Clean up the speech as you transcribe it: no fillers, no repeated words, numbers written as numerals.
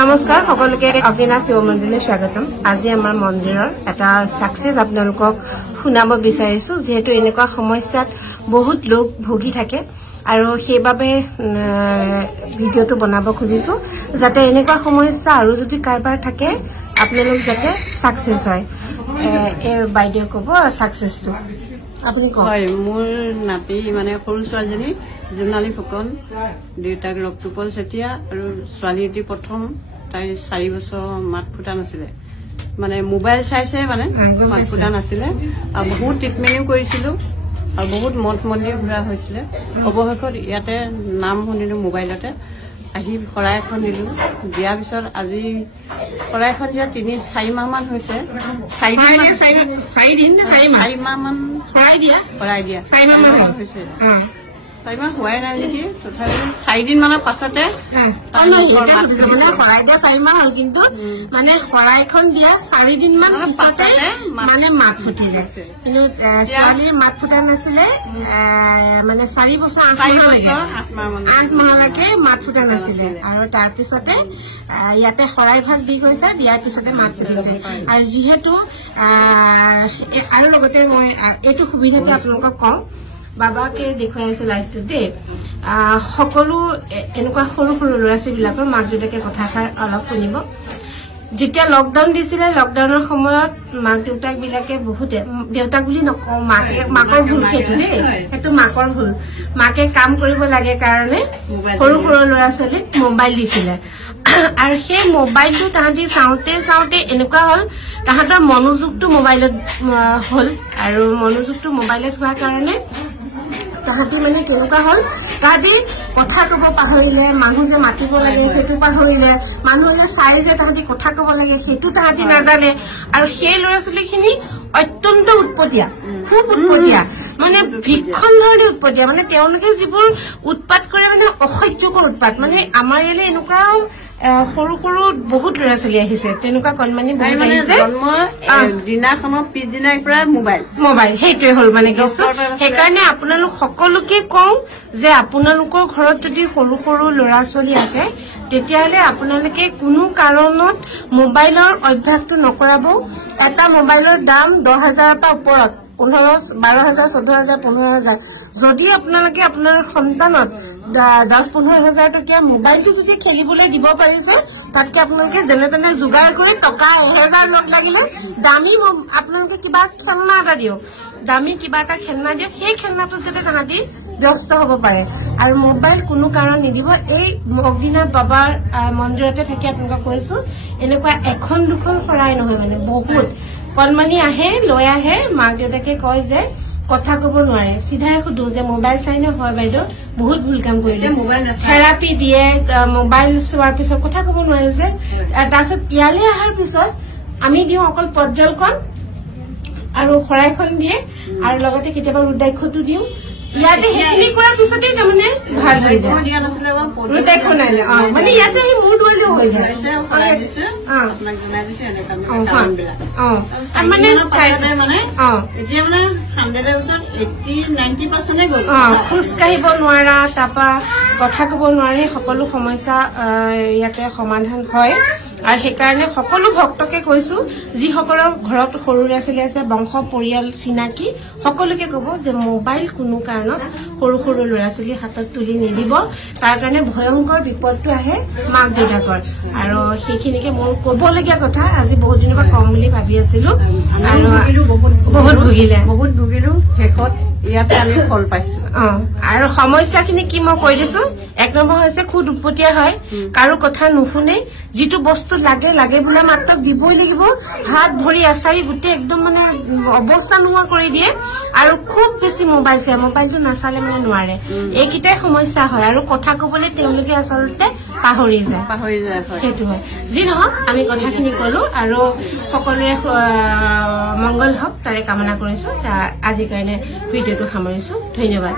নমস্কাৰ সকলোকে অবিনাশ শিৱ মন্দিৰলৈ স্বাগতম। আজি আমাৰ মন্দিৰৰ এটা সাকসেস আপোনালোকক শুনাব বিচাৰিছো, যেহেতু এনেকুৱা সমস্যাত বহুত লোক ভুগি থাকে আৰু সেইবাবে ভিডিঅটো বনাব খুজিছো যাতে এনেকুৱা সমস্যা আৰু যদি কাৰবাৰ থাকে আপোনালোক যাতে সাকসেস হয়। এই বাইদেউ ক'ব সাকসেসটো আপুনি কওক। হয়, মোৰ নাতি মানে সৰু ছোৱালীজনী জোনালী ফুকন, দেউতাক ৰক্তপল চেতিয়া আৰু ছোৱালী এটি প্ৰথম তাই 4 বছৰ মাত ফুটা নাছিলে, মানে মোবাইল চাইছে মানে মাত ফুটা নাছিলে আৰু বহুত ট্ৰিটমেণ্টো কৰিছিলো আৰু বহুত মঠ মন্দিৰ ঘূৰা হৈছিলে। অৱশেষত ইয়াতে নাম শুনিলো মোবাইলতে, আহি শৰাই এখন দিলো। দিয়াৰ পিছত আজি শৰাইখন দিয়া 3-4 মাহ মান হৈছে। 4 মাহ মান শৰাই দিয়া 4 মাহ মান হৈছে। 4 মাহ হোৱাই নাই নেকি, তথাপি 4 দিন মানৰ পাছতে শৰাই দিয়া 4 মাহ হল, কিন্তু মানে শৰাইখন দিয়া 4 দিন মান পিছতে মানে মাত ফুটিলে। কিন্তু ছোৱালীৰ মাত ফুটা নাছিলে, মানে 4 বছৰ 8 মাহলৈকে মাত ফুটা নাছিলে। আৰু তাৰপিছতে ইয়াতে শৰাই ভাগ দি গৈছে, দিয়াৰ পিছতে মাত ফুটিছে। আৰু যিহেতু আৰু লগতে মই এইটো সুবিধাতে আপোনালোকক কওঁ, বাবাকে দেখুৱাই আছো লাইভটো দেই। সকলো এনেকুৱা সৰু সৰু ল'ৰা ছোৱালীবিলাকৰ মাক দেউতাকে কথাষাৰ অলপ শুনিব। যেতিয়া লকডাউন দিছিলে, লকডাউনৰ সময়ত মাক দেউতাক বিলাকে বহুতে, দেউতাক বুলি নকওঁ, মাকৰ ভুল সেইটো দেই, সেইটো মাকৰ ভুল। মাকে কাম কৰিব লাগে কাৰণে সৰু সৰু ল'ৰা ছোৱালীক মোবাইল দিছিলে। আৰু সেই মোবাইলটো তাহাঁতি চাওঁতে চাওঁতে এনেকুৱা হল, তাহাঁতৰ মনোযোগটো মোবাইলত হল। আৰু মনোযোগটো মোবাইলত হোৱাৰ কাৰণে তাহাঁতি মানে কেনেকুৱা হল, তাহাঁতি কথা কব পাহৰিলে, মানুহ যে মাতিব লাগে সেইটো পাহৰিলে, মানুহ যে চাই যে তাহাঁতি কথা কব লাগে সেইটো তাহাঁতি নাজানে। আৰু সেই ল'ৰা ছোৱালীখিনি অত্যন্ত উৎপতীয়া, খুব উৎপতীয়া, মানে ভীষণ ধৰণে উৎপতীয়া। মানে তেওঁলোকে যিবোৰ উৎপাত কৰে মানে অসহ্যকৰ উৎপাত। মানে আমাৰ ইয়ালৈ এনেকুৱা সৰু সৰু বহুত ল'ৰা ছোৱালী আহিছে, তেনেকুৱা কণমানি বহুত আহিছে। দিনাখনৰ পিছদিনাৰ পৰা মোবাইল সেইটোৱে হল মানে কেছটো। সেইকাৰণে আপোনালোক সকলোকে কওঁ যে আপোনালোকৰ ঘৰত যদি সৰু সৰু ল'ৰা ছোৱালী আছে, তেতিয়াহলে আপোনালোকে কোনো কাৰণত মোবাইলৰ অভ্যাসটো নকৰাব। এটা মোবাইলৰ দাম 10,000 পৰা ওপৰত, 12,000, 14,000, 15,000। যদি আপোনালোকে আপোনাৰ সন্তানত 10-15,000 টকীয়া মোবাইলটো যদি খেলিবলৈ দিব পাৰিছে, তাতকে আপোনালোকে যেনে তেনে যোগাৰ কৰি টকা 1,000 লগ লাগিলে দামী আপোনালোকে কিবা খেলনা এটা দিয়ক, দামী কিবা এটা খেলনা দিয়ক, সেই খেলনাটোত যাতে তাহাঁতি ব্যস্ত হব পাৰে। আৰু মোবাইল কোনো কাৰণ নিদিব। এই মগদিনা বাবাৰ মন্দিৰতে থাকি আপোনালোকক কৈছো, এনেকুৱা 1-2খন শৰাই নহয়, মানে বহুত কণমানি আহে, লৈ আহে, মাক দেউতাকে কয় যে কথা কব নোৱাৰে, চিধাই সুধো যে মোবাইল চাই নে? হয় বাইদেউ, বহুত ভুল কাম কৰিলে, থেৰাপি দিয়ে, মোবাইল চোৱাৰ পিছত কথা কব নোৱাৰে যে। তাৰপিছত ইয়ালৈ অহাৰ পিছত আমি দিওঁ অকল পদজলকণ আৰু শৰাইখন দিয়ে, আৰু লগতে কেতিয়াবা ৰুদ্ৰাক্ষটো দিওঁ। ইয়াতে সেইখিনি কৰাৰ পিছতেই তাৰমানে ভাল হৈ যায়। ৰুদ্ৰাক্ষ নাই, মানে ইয়াতে আহি মূৰ দুৱালেও হৈ যায়। খোজ কাঢ়িব নোৱাৰা, তাৰপা কথা কব নোৱাৰে, সকলো সমস্যা ইয়াতে সমাধান হয়। আৰু সেইকাৰণে সকলো ভক্তকে কৈছো, যিসকলৰ ঘৰত সৰু ল'ৰা ছোৱালী আছে, বংশ পৰিয়াল চিনাকি, সকলোকে কব যে মোবাইল কোনো কাৰণত সৰু সৰু ল'ৰা ছোৱালীৰ হাতত তুলি নিদিব। তাৰ কাৰণে ভয়ংকৰ বিপদটো আহে মাক দেউতাকৰ। আৰু সেইখিনিকে মোৰ কবলগীয়া কথা, আজি বহুত দিনৰ পৰা কম বুলি ভাবি আছিলো। আৰু বহুত ভুগিলো, শেষত ইয়াতে আমি ফল পাইছো। আৰু সমস্যাখিনি কি মই কৈ দিছো, 1 নম্বৰ হৈছে খুব উৎপতীয়া হয়, কাৰো কথা নুশুনে, যিটো বস্তু লাগে বোলে মাত্ৰ দিবই লাগিব, হাত ভৰি আচাৰি গোটেই একদম মানে অৱস্থা নোহোৱা কৰি দিয়ে। আৰু খুব বেছি মোবাইল চাই, মোবাইলটো নাচালে মানে নোৱাৰে। এইকেইটাই সমস্যা হয়। আৰু কথা কবলৈ তেওঁলোকে আচলতে পাহৰি যায়। সেইটো হয়। যি নহওক, আমি কথাখিনি কলো আৰু সকলোৰে মংগল হওক তাৰে কামনা কৰিছো। আজিৰ কাৰণে ভিডিঅ'টো সামৰিছো। ধন্যবাদ।